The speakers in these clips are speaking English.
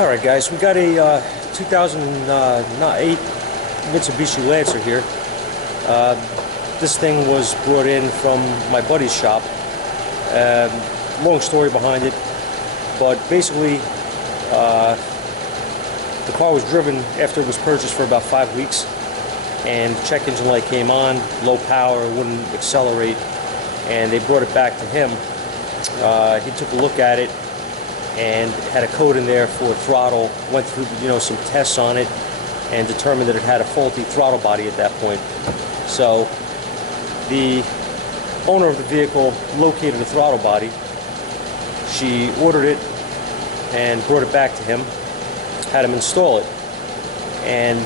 Alright guys, we got a 2008 Mitsubishi Lancer here. This thing was brought in from my buddy's shop. Long story behind it, but basically the car was driven after it was purchased for about 5 weeks, and the check engine light came on, low power, wouldn't accelerate, and they brought it back to him. He took a look at it and had a code in there for throttle, went through some tests on it, and determined that it had a faulty throttle body at that point. So the owner of the vehicle located the throttle body. She ordered it and brought it back to him, had him install it, and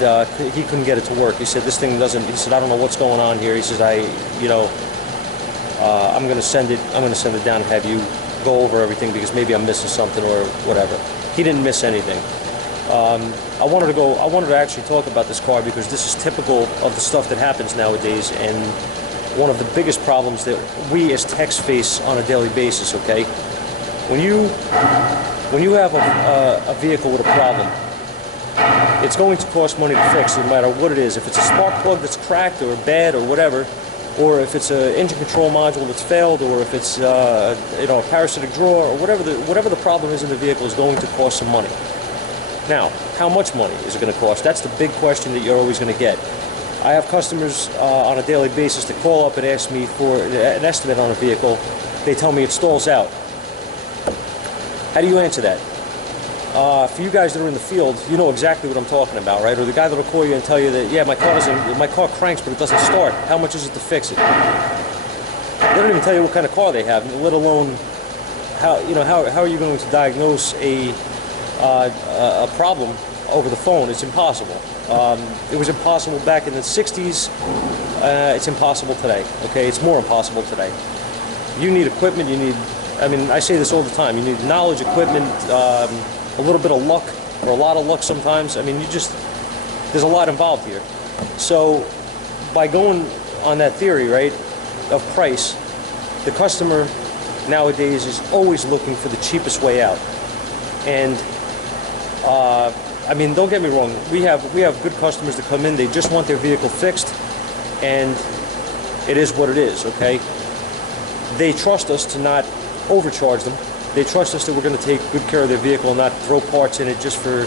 he couldn't get it to work. He said, this thing doesn't, he said, I don't know what's going on here. He says, I'm going to send it down and have you go over everything because maybe I'm missing something or whatever. He didn't miss anything. I wanted to actually talk about this car because this is typical of the stuff that happens nowadays, and one of the biggest problems that we as techs face on a daily basis. Okay, when you have a vehicle with a problem, it's going to cost money to fix, no matter what it is. If it's a spark plug that's cracked or bad or whatever, or if it's an engine control module that's failed, or if it's a parasitic drawer, or whatever the problem is in the vehicle, is going to cost some money. Now, how much money is it going to cost? That's the big question that you're always going to get. I have customers on a daily basis that call up and ask me for an estimate on a vehicle. They tell me it stalls out. How do you answer that? For you guys that are in the field, you know exactly what I'm talking about, right? Or the guy that'll call you and tell you that, yeah, my car cranks, but it doesn't start. How much is it to fix it? They don't even tell you what kind of car they have, let alone how are you going to diagnose a problem over the phone? It's impossible. It was impossible back in the 60s. It's impossible today. Okay, it's more impossible today. You need equipment. I say this all the time. You need knowledge, equipment, a little bit of luck, or a lot of luck sometimes. There's a lot involved here. So by going on that theory, right, of price, the customer nowadays is always looking for the cheapest way out. And don't get me wrong, we have good customers that come in, they just want their vehicle fixed, and it is what it is, okay? They trust us to not overcharge them. They trust us that we're going to take good care of their vehicle and not throw parts in it just for,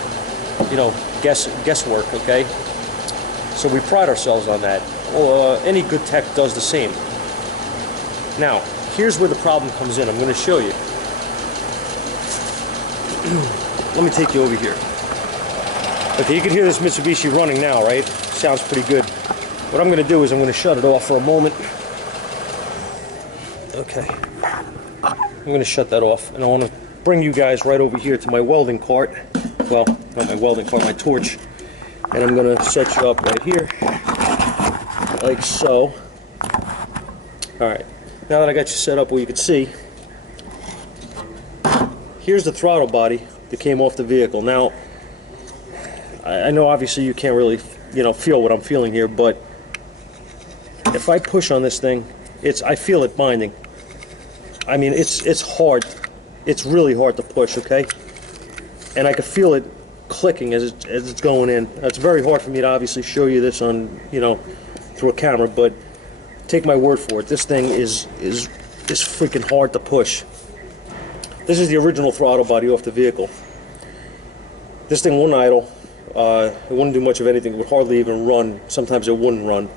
guesswork, okay? So we pride ourselves on that. Any good tech does the same. Now, here's where the problem comes in. I'm going to show you. Let me take you over here. Okay, you can hear this Mitsubishi running now, right? Sounds pretty good. What I'm going to do is I'm going to shut it off for a moment. Okay. I'm going to shut that off, and I want to bring you guys right over here to my welding cart. Well, not my welding cart, my torch. And I'm going to set you up right here, like so. Alright, now that I got you set up where you can see, here's the throttle body that came off the vehicle. Now, I know obviously you can't really, feel what I'm feeling here, but if I push on this thing, I feel it binding. It's hard. It's really hard to push, okay? And I can feel it clicking as it's going in. It's very hard for me to obviously show you this on, through a camera, but take my word for it. This thing is freaking hard to push. This is the original throttle body off the vehicle. This thing wouldn't idle. It wouldn't do much of anything. It would hardly even run. Sometimes it wouldn't run.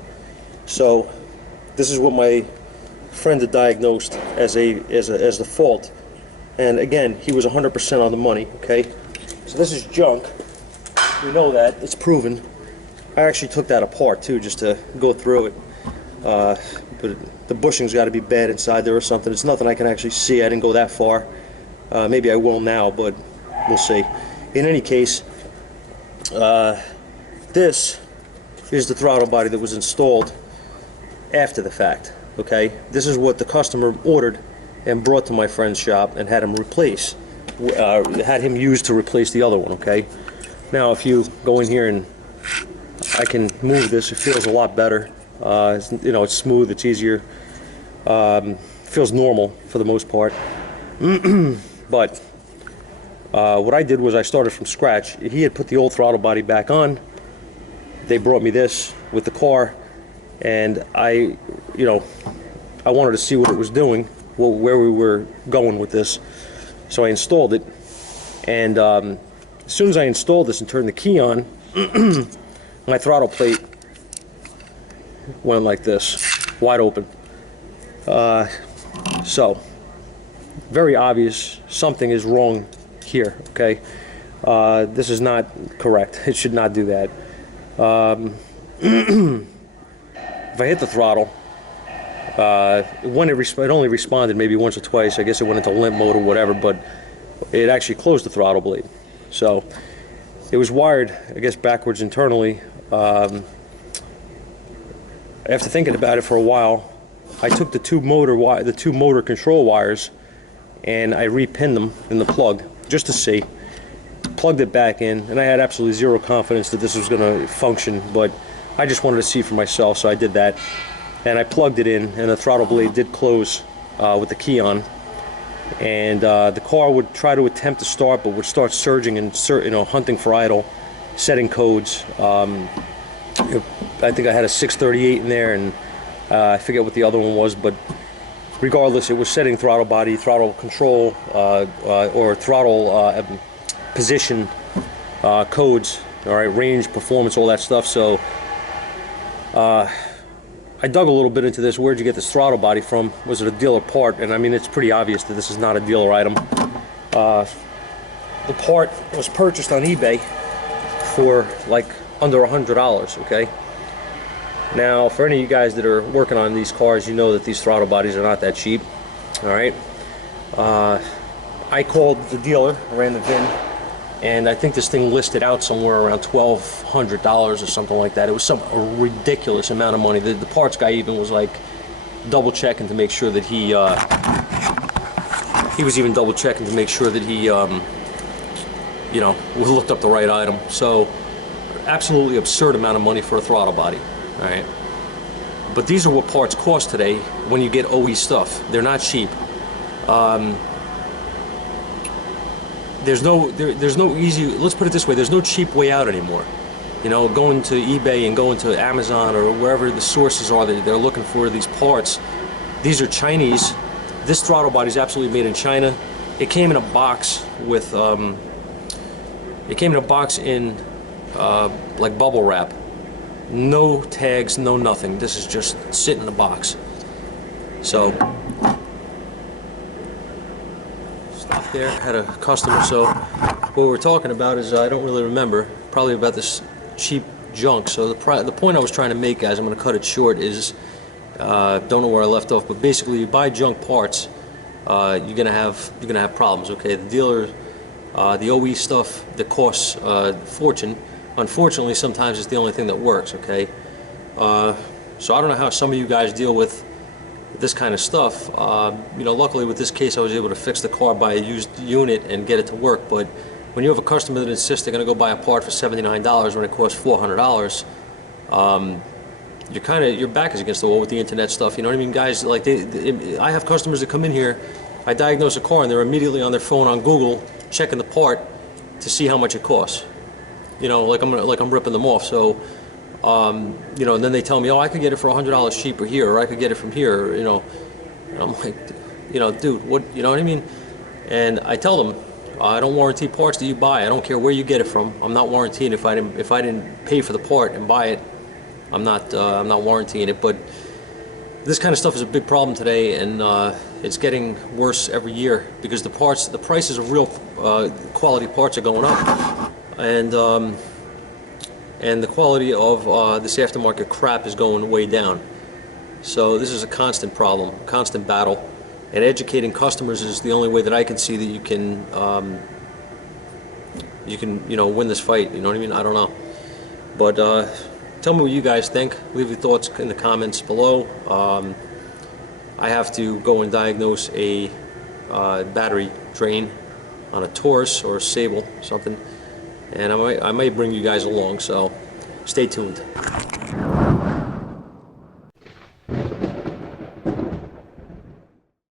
So this is what my friend had diagnosed as the fault, and again, he was 100% on the money. Okay, so this is junk. We know that, it's proven. I actually took that apart too, just to go through it. But the bushing's got to be bad inside there or something. It's nothing I can actually see. I didn't go that far. Maybe I will now, but we'll see. In any case, this is the throttle body that was installed after the fact. Okay, this is what the customer ordered and brought to my friend's shop and had him replace, had him use to replace the other one. Okay, now if you go in here and I can move this, it feels a lot better. It's smooth, it's easier, feels normal for the most part. But What I did was I started from scratch. He had put the old throttle body back on. They brought me this with the car, and I wanted to see what it was doing, where we were going with this. So I installed it, and as soon as I installed this and turned the key on, my throttle plate went like this, wide open. So, very obvious, something is wrong here, okay? This is not correct. It should not do that. If I hit the throttle, when it only responded maybe once or twice. I guess it went into limp mode or whatever, but it actually closed the throttle blade. So it was wired, I guess, backwards internally. After thinking about it for a while, I took the two motor control wires, and I repinned them in the plug just to see. Plugged it back in, and I had absolutely zero confidence that this was going to function, but I just wanted to see for myself, so I did that. And I plugged it in, and the throttle blade did close with the key on. And the car would try to attempt to start, but would start surging and hunting for idle, setting codes. I think I had a 638 in there, and I forget what the other one was, but regardless, it was setting throttle body, throttle control, or throttle position codes, all right, range, performance, all that stuff. So I dug a little bit into this. Where'd you get this throttle body from? Was it a dealer part? And I mean, it's pretty obvious that this is not a dealer item. The part was purchased on eBay for like under $100, okay? Now, for any of you guys that are working on these cars, you know that these throttle bodies are not that cheap, all right? I called the dealer, ran the VIN, and I think this thing listed out somewhere around $1,200 or something like that. It was a ridiculous amount of money. The parts guy even was like double checking to make sure that he was even double checking to make sure that he looked up the right item. So absolutely absurd amount of money for a throttle body, all right? But these are what parts cost today when you get OE stuff. They're not cheap. There's no easy, let's put it this way, there's no cheap way out anymore. You know, going to eBay and going to Amazon or wherever the sources are that they're looking for these parts. These are Chinese. This throttle body is absolutely made in China. It came in a box with, like bubble wrap. No tags, no nothing. This is just sitting in a box. So, there, had a customer. So what we're talking about is, I don't really remember, probably about this cheap junk. So the point I was trying to make, guys, I'm going to cut it short, is don't know where I left off, but basically you buy junk parts, you're gonna have problems, okay? The dealer, the OE stuff that costs fortune, unfortunately sometimes it's the only thing that works, okay? So I don't know how some of you guys deal with this kind of stuff. Luckily with this case I was able to fix the car, buy a used unit and get it to work, but when you have a customer that insists they're going to go buy a part for $79 when it costs $400, your back is against the wall with the internet stuff, you know what I mean, guys? Like I have customers that come in here, I diagnose a car and they're immediately on their phone on Google checking the part to see how much it costs. You know, like I'm ripping them off. So and then they tell me, oh, I could get it for $100 cheaper here, or I could get it from here, and I'm like, dude, what, you know what I mean? And I tell them, I don't warranty parts that you buy. I don't care where you get it from. I'm not warranting if I didn't pay for the part and buy it. I'm not warranting it. But this kind of stuff is a big problem today, and it's getting worse every year because the prices of real quality parts are going up, and the quality of this aftermarket crap is going way down. So this is a constant problem, constant battle, and educating customers is the only way that I can see that you can win this fight. You know what I mean? I don't know, but tell me what you guys think. Leave your thoughts in the comments below. I have to go and diagnose a battery drain on a Taurus or a Sable, something. And I might bring you guys along, so stay tuned.